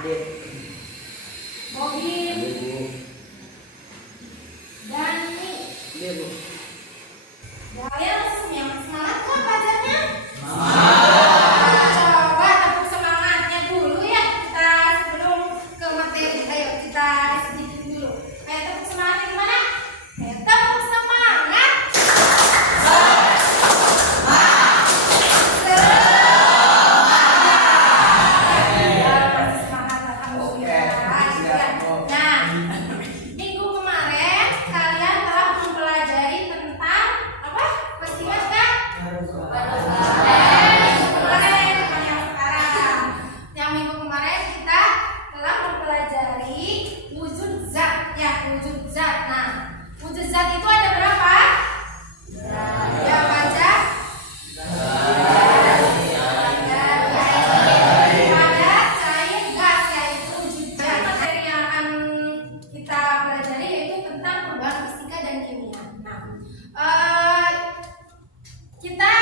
Adik. Bobin. Ibu. Dani. Iya, Bu. Kalian semangat nggak belajarnya? Semangat. Coba tepuk semangatnya dulu ya kita sebelum ke materi. Ayo kita sedikit dulu. Ayo tepuk semangatnya gimana? Ayo tepuk semangat. Semangat, alhamdulillah. Nah, minggu kemarin kalian telah mempelajari tentang apa? Masih ingat nggak? Yang minggu kemarin kita telah mempelajari wujud zat ya, wujud zat. Nah, wujud zat itu ada berapa? Ya, baca. Ada cair, gas, yaitu wujud zat. Materi yang akan kita pelajari yaitu tentang perubahan fisika dan kimia. Nah, kita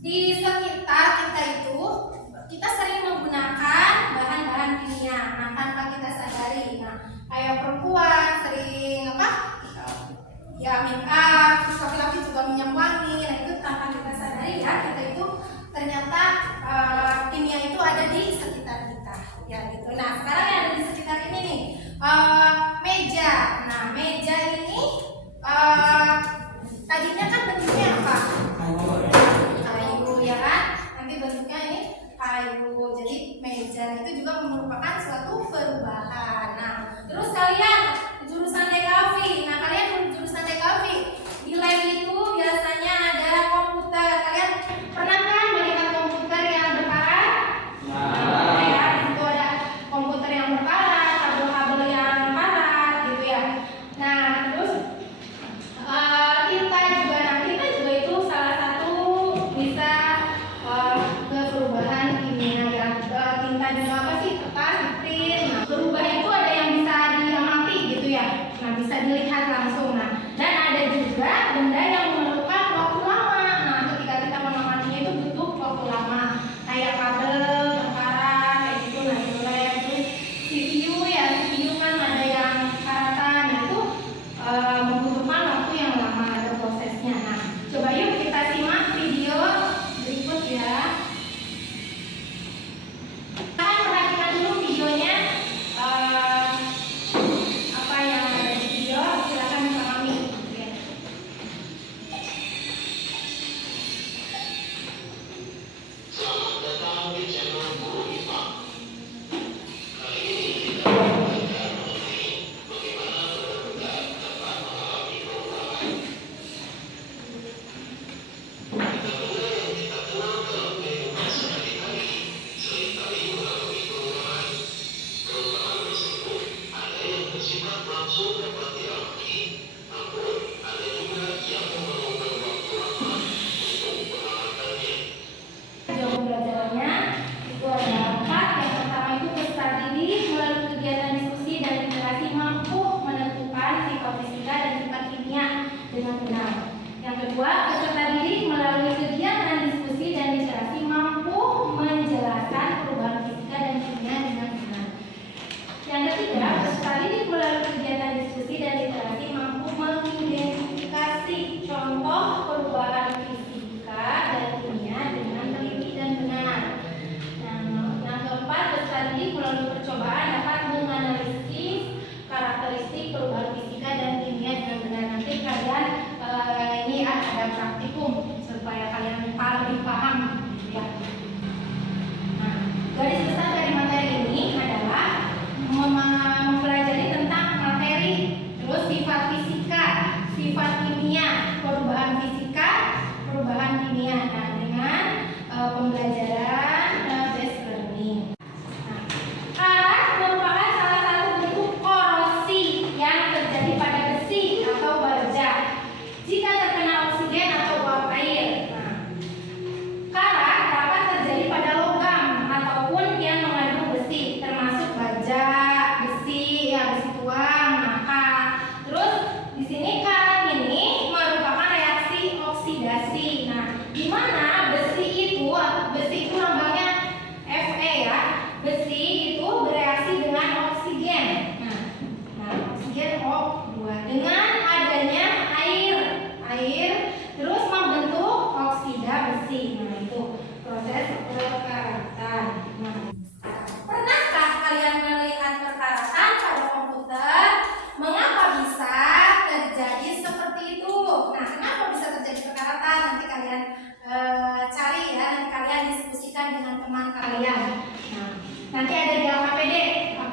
di sekitar kita itu kita sering menggunakan bahan-bahan kimia, nah tanpa kita sadari. Nah, kayak perempuan sering apa? Ya make up, terus laki-laki juga minyak wangi. Nah itu tanpa kita sadari ya, kita itu ternyata kimia itu ada di sekitar kita, ya gitu. Nah sekarang yang ada di sekitar ini nih meja. Nah meja ini tadinya kan bentuknya apa? Kayu ya kan? Nanti bentuknya ini kayu. Jadi meja itu juga merupakan suatu perubahan. Nah, terus kalian jurusan DKV. Nah, kalian jurusan DKV di lab itu biasanya ada komputer. Kalian pernah kan melihat komputer yang berkarat? Nah, ya, itu ada komputer yang berkarat, kabel-kabel yang karat gitu ya. Nah, terus tinta juga. Nah, tinta juga itu salah satu bisa ke perubahan kimia ya. Tinta juga apa sih? Kertas, print. Nah, berubah itu ada yang bisa diamati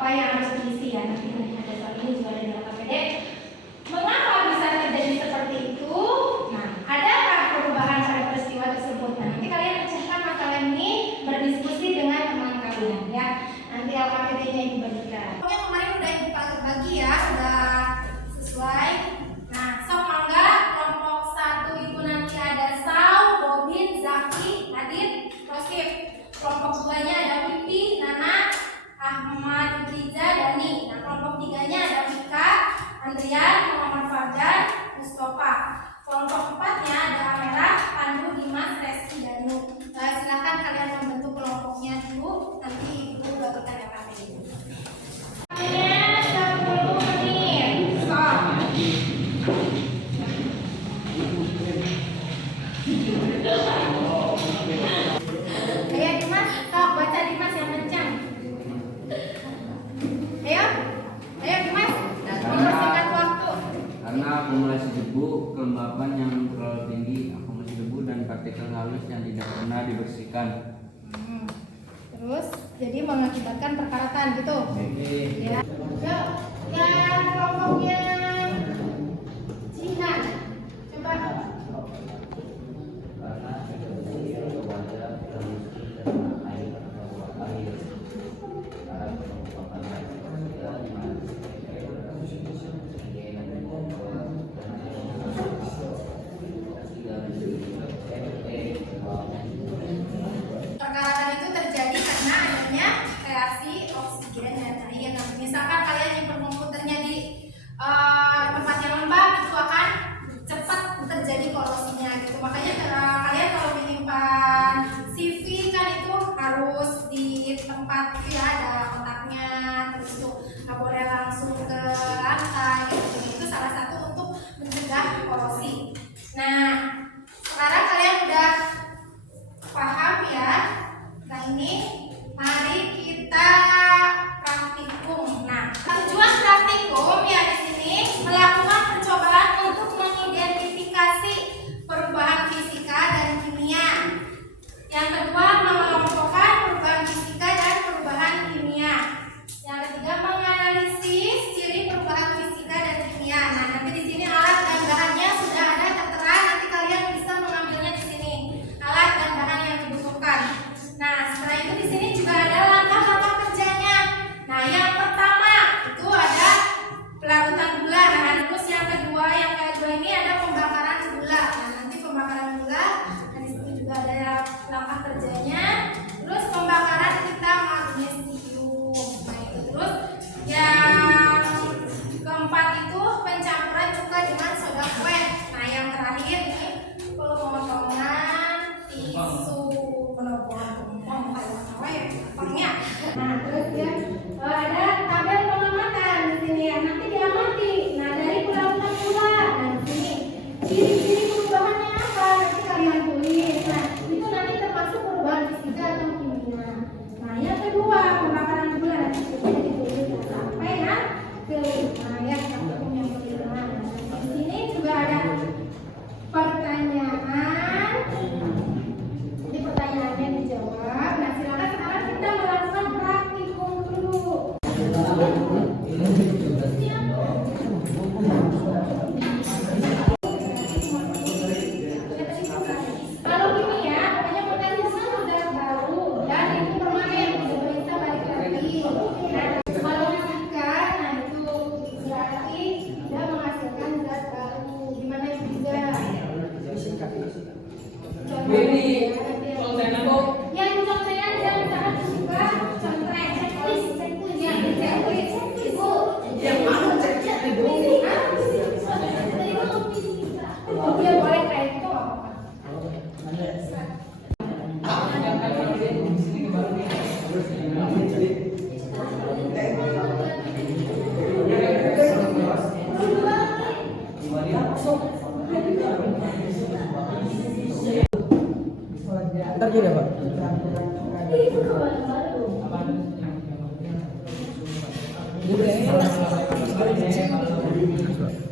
apa yang harus diisi ya. Nanti ada soal ini juga ada dalam KPD. Mengapa bisa terjadi seperti itu? Nah, adakah perubahan pada peristiwa tersebut? Nah, nanti kalian pecahkan masalah ini, berdiskusi dengan teman kalian ya. Nanti LKPD-nya dibagikan. Pokoknya kemarin udah bagi ya, udah sesuai. Nah, sok mangga kelompok 1 itu nanti ada Sau, Bobin, Zaki, Adit, Rosif. Kelompok 2-nya ada Pipi, Nana, Ahmad, Riza, Dani. Nah, kelompok 3-nya ada Vika, Andrian, Muhammad Fardan, Mustafa. Kelompok 4-nya ada Amera, Pandu, Dimas, Reski, dan Nur. Silakan kalian membentuk kelompoknya dulu, nanti ibu bagikan ya KPD. 10 menit. Stop. Ayo Dimas, stop, baca Dimas yang kencang. Ayo Dimas, mempersingkat waktu. Karena akumulasi debu, kelembapan yang terlalu tinggi, akumulasi debu dan partikel halus yang tidak pernah dibersihkan. Terus, jadi mengakibatkan perkaratan gitu. Ya. Yuk, yang kelompoknya Cina, coba. Perkaratan itu terjadi karena adanya reaksi oksigen dan air. Nah, misalkan kalian nyimpen komputernya di tempat yang lembab, itu akan cepat terjadi korosinya gitu. Makanya kalian kalau menyimpan CV kan itu harus di tempat itu ya, ada kotaknya, terus itu nggak boleh langsung ke lantai gitu. Itu salah satu untuk mencegah korosi. Nah, sekarang kalian udah paham ya. Nah, ini mari kita praktikum. Nah, tujuan praktikum ya di sini melakukan percobaan untuk mengidentifikasi perubahan fisika dan kimia. Yang kedua, mengelompokkan perubahan fisika dan perubahan kimia. Yang ketiga, menganalisis ciri perubahan fisika dan kimia. Nah, nanti di sini alat dan bahannya sudah ada tertera. Nanti kalian bisa mengambilnya di sini. Alat dan bahan yang dibutuhkan. Nah, setelah itu di sini juga ada langkah-langkah kerjanya. Nah, yang pertama itu ada pelarutan gula. Nah, terus yang kedua ini ada pembakaran gula. Nah, nanti pembakaran gula. Nah, di sini juga ada langkah kerjanya. Terus pembakaran kita magnesium. Nah, itu terus yang keempat itu pencampuran cuka dengan soda kue. Nah, yang terakhir ini pemotongan tisu Nah, terus ya ada tabel pengamatan di sini ya. Nanti diamati. Nah, dari pelarutan gula. Nah, di sini ciri-ciri perubahannya apa? Nanti kalian tulis. Nah, itu nanti termasuk perubahan fisika atau kimia. Nah, yang kedua pembakaran gula. Nanti kita ditulis sampai ya kelima ya, sampai yang kelima. Nah, di sini juga ada pertanyaan. Jadi pertanyaannya dijawab. Nah, silakan sekarang kita melakukan praktikum dulu. Kalau kimia, pokoknya potasium sudah baru dan itu permanen, sudah bisa balik lagi. Nah, kalau fisika, nah itu berarti sudah menghasilkan zat baru. Gimana juga? Ini konten aku. Yang contohnya dan sangat suka contoh checklist yang checklist itu Yang mana cek ibu? oh dia boleh kayak itu Ntar gini Pak.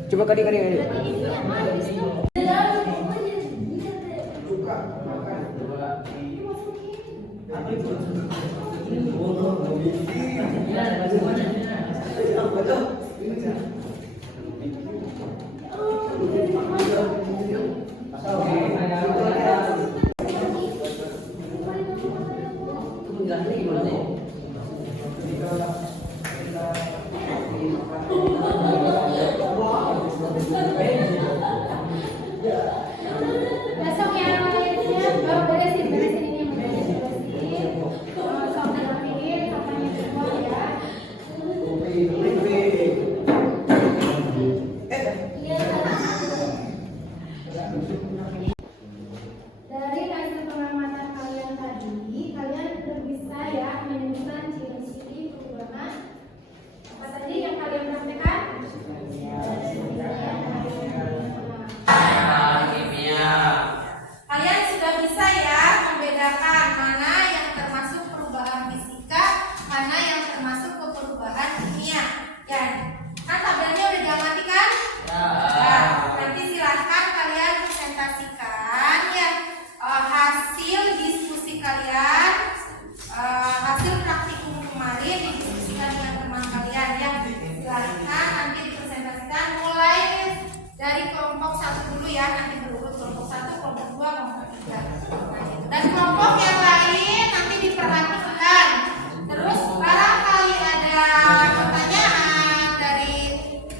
Coba kali. Iya, Besok yang lainnya baru beresin ini yang beresin. Sok rapiin sampahnya semua ya. Dari hasil pengamatan kalian tadi, kalian sudah bisa ya menemukan ciri-ciri perubahan apa tadi yang kalian sampaikan? Kalian sudah bisa ya membedakan mana yang termasuk perubahan fisika, mana yang termasuk ke perubahan kimia. Ya, kan tabelnya udah diamati kan? Ya. Nanti silahkan kalian presentasikan ya hasil diskusi kalian, hasil praktikum kemarin didiskusikan dengan teman kalian ya. Silahkan nanti dipresentasikan mulai dari kelompok 1 dulu ya, nanti berurut kelompok 1, kelompok 2, kelompok 3. Dan kelompok yang lain nanti diperhatikan. Terus barangkali ada pertanyaan dari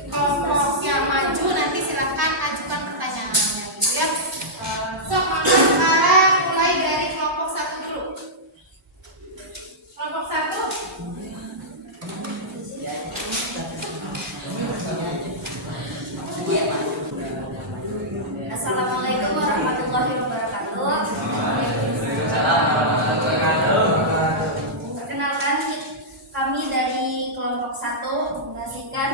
kelompok yang maju, nanti silahkan ajukan pertanyaannya gitu ya. Sok maka sekarang mulai dari kelompok 1 dulu. Kelompok 1. Assalamualaikum warahmatullahi wabarakatuh. Perkenalkan, kami dari kelompok 1 mengasihkan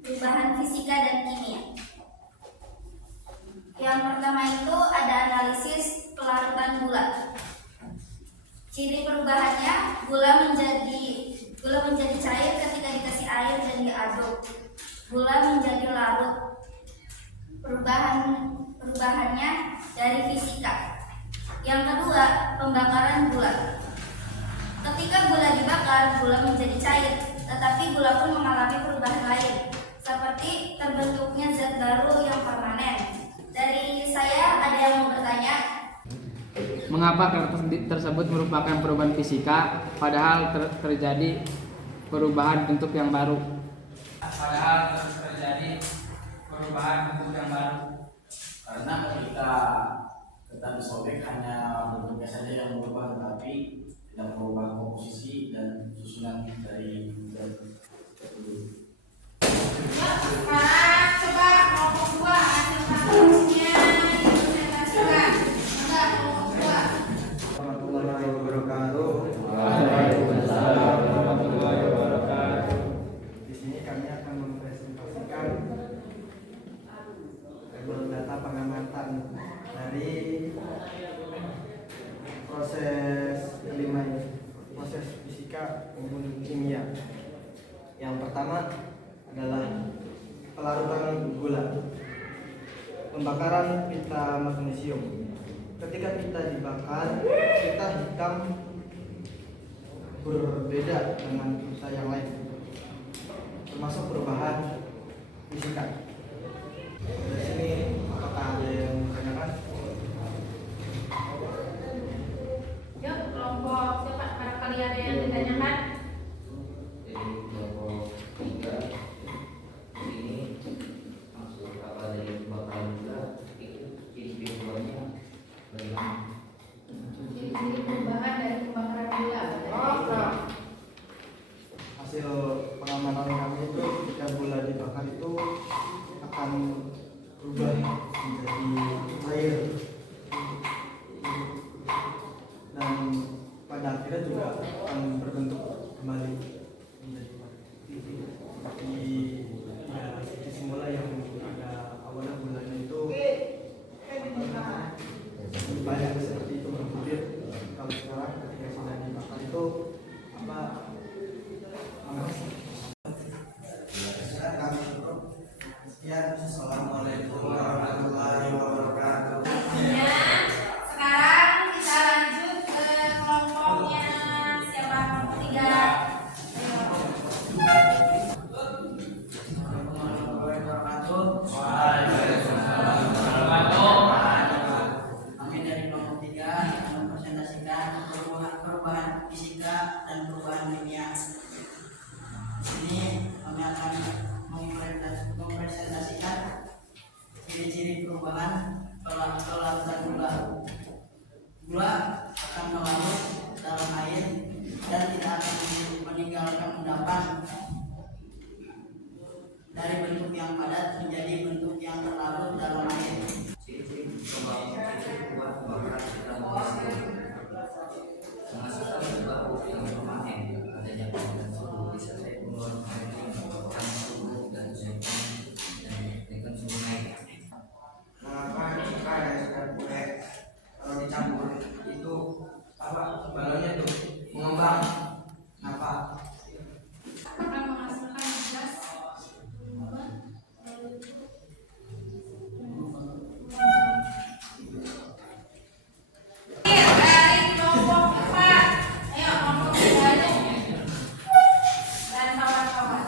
perubahan fisika dan kimia. Yang pertama itu ada analisis pelarutan gula. Ciri perubahannya, gula menjadi cair ketika dikasih air dan diaduk. Gula menjadi larut. Perubahannya dari fisika. Yang kedua, pembakaran gula. Ketika gula dibakar, gula menjadi cair, tetapi gula pun mengalami perubahan lain, seperti terbentuknya zat baru yang permanen. Dari saya ada yang mau bertanya? Mengapa karakteristik tersebut merupakan perubahan fisika, padahal terjadi perubahan bentuk yang baru? Karena ketika ketan disobek hanya bentuknya saja yang berubah, tetapi tidak merubah komposisi dan susunan dari tersebut. Ya, sekarang coba kelompok 2 hasil praktiknya dipresentasikan. Enggak, kelompok 2. Warahmatullahi wabarakatuh. Di sini kami akan mempresentasikan tabel data pengamatan dari proses kelima ini, proses fisika maupun kimia. Yang pertama adalah pelarutan gula, pembakaran pita magnesium. Ketika pita dibakar, pita hitam berbeda dengan pita yang lain, termasuk perubahan fisika. Di sini apakah ada yang menanyakan? Yuk, kelompok siapa? Barangkali ada yang ditanyakan? Jadi kelompok 3 ini maksud apa dari pembakaran gula itu ciri perubahannya bagaimana? Ciri-ciri perubahan dari pembakaran gula. Hasil pengamatan kami itu ketika gula dibakar itu akan berubah menjadi cair dan pada akhirnya juga akan berbentuk kembali menjadi seperti sisi semula yang ada awalnya gulanya itu banyak seperti itu berbulir. Kalau sekarang ketika sudah dibakar itu apa Assalamualaikum warahmatullahi wabarakatuh. Ya, sekarang kita lanjut ke kelompoknya siapa? Kelompok 3. Ini kami akan mempresentasikan ciri-ciri perubahan kelautan gula. Gula akan melarut dalam air dan tidak akan meninggalkan endapan dari bentuk yang padat menjadi bentuk yang terlarut dalam air. Ciri-ciri perubahan itu buat pembakaran dalam kondisi menghasilkan baru yang permanen. Adanya perubahan suhu disertai pengeluaran air yang menyebabkan suhu dan menaikkan suhu naik. Mengapa jika ada sekat kue kalau dicampur itu balonnya tuh mengembang? Kenapa? Akan menghasilkan gas dari kelompok 4. Ayo kelompok 3 dan kawan-kawan.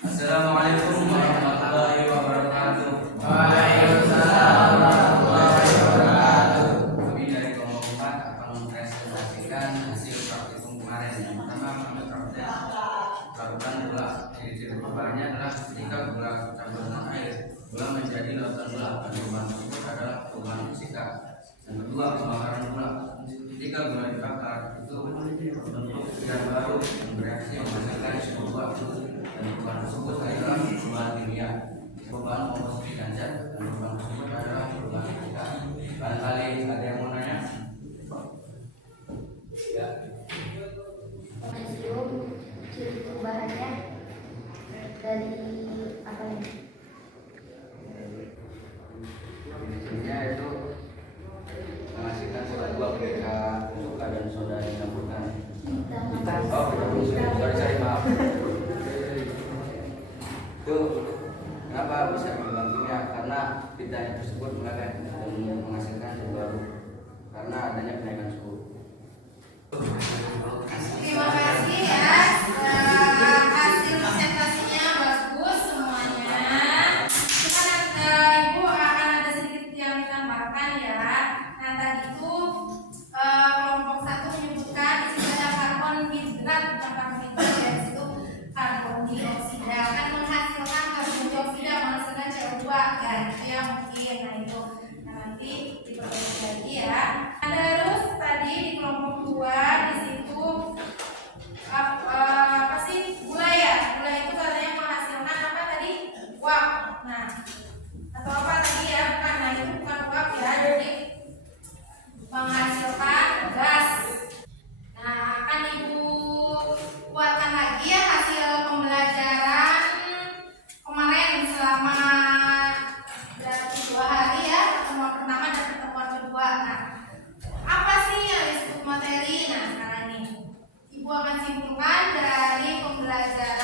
Assalamualaikum warahmatullahi wabarakatuh. Waalaikumsalam warahmatullahi wabarakatuh. Kami dari kelompok 4 akan mempresentasikan hasil praktikum kemarin. Yang pertama kami praktek larutan gula. Ciri-ciri perubahannya adalah ketika gula campur dengan air, gula menjadi lautan gula. Perubahan tersebut adalah perubahan fisika. Yang kedua, pembakaran gula. Ketika gula dibakar, itu bentuk yang baru yang bereaksi menghasilkan sebuah dan perubahan tersebut adalah perubahan kimia. Perubahan komposisi dan zat dan perubahan tersebut adalah perubahan fisika. Barangkali ada yang mau nanya? Ya. Magnesium ciri perubahannya dari apa ini? Intinya itu menghasilkan sebuah ketika suka dan soda dicampurkan. Sorry, maaf. Itu kenapa bisa mengembang kimia? Karena bidang tersebut meleleh dan menghasilkan zat baru karena adanya kenaikan suhu. Terima kasih ya. Hasil presentasinya bagus semuanya. Ibu akan ada sedikit yang ditambahkan ya. Nah tadi itu kelompok 1 menyebutkan di sini ada karbon hidrat, bukan karbon hidrat ya, di situ karbon dioksida akan menghasilkan karbon dioksida menghasilkan CO2 ya, itu ya mungkin. Nah itu nanti diperbaiki lagi ya. Terus tadi di kelompok 2 di situ apa sih gula ya? Gula itu katanya menghasilkan apa tadi? Uap. Nah, atau apa tadi ya? Bukan, nah itu bukan uap ya, jadi menghasilkan gas. Nah, akan ibu buatkan lagi ya hasil pembelajaran kemarin selama berarti 2 hari ya, pertemuan pertama dan pertemuan kedua. Nah, apa sih yang disebut materi? Nah, sekarang ini ibu akan simpulkan dari pembelajaran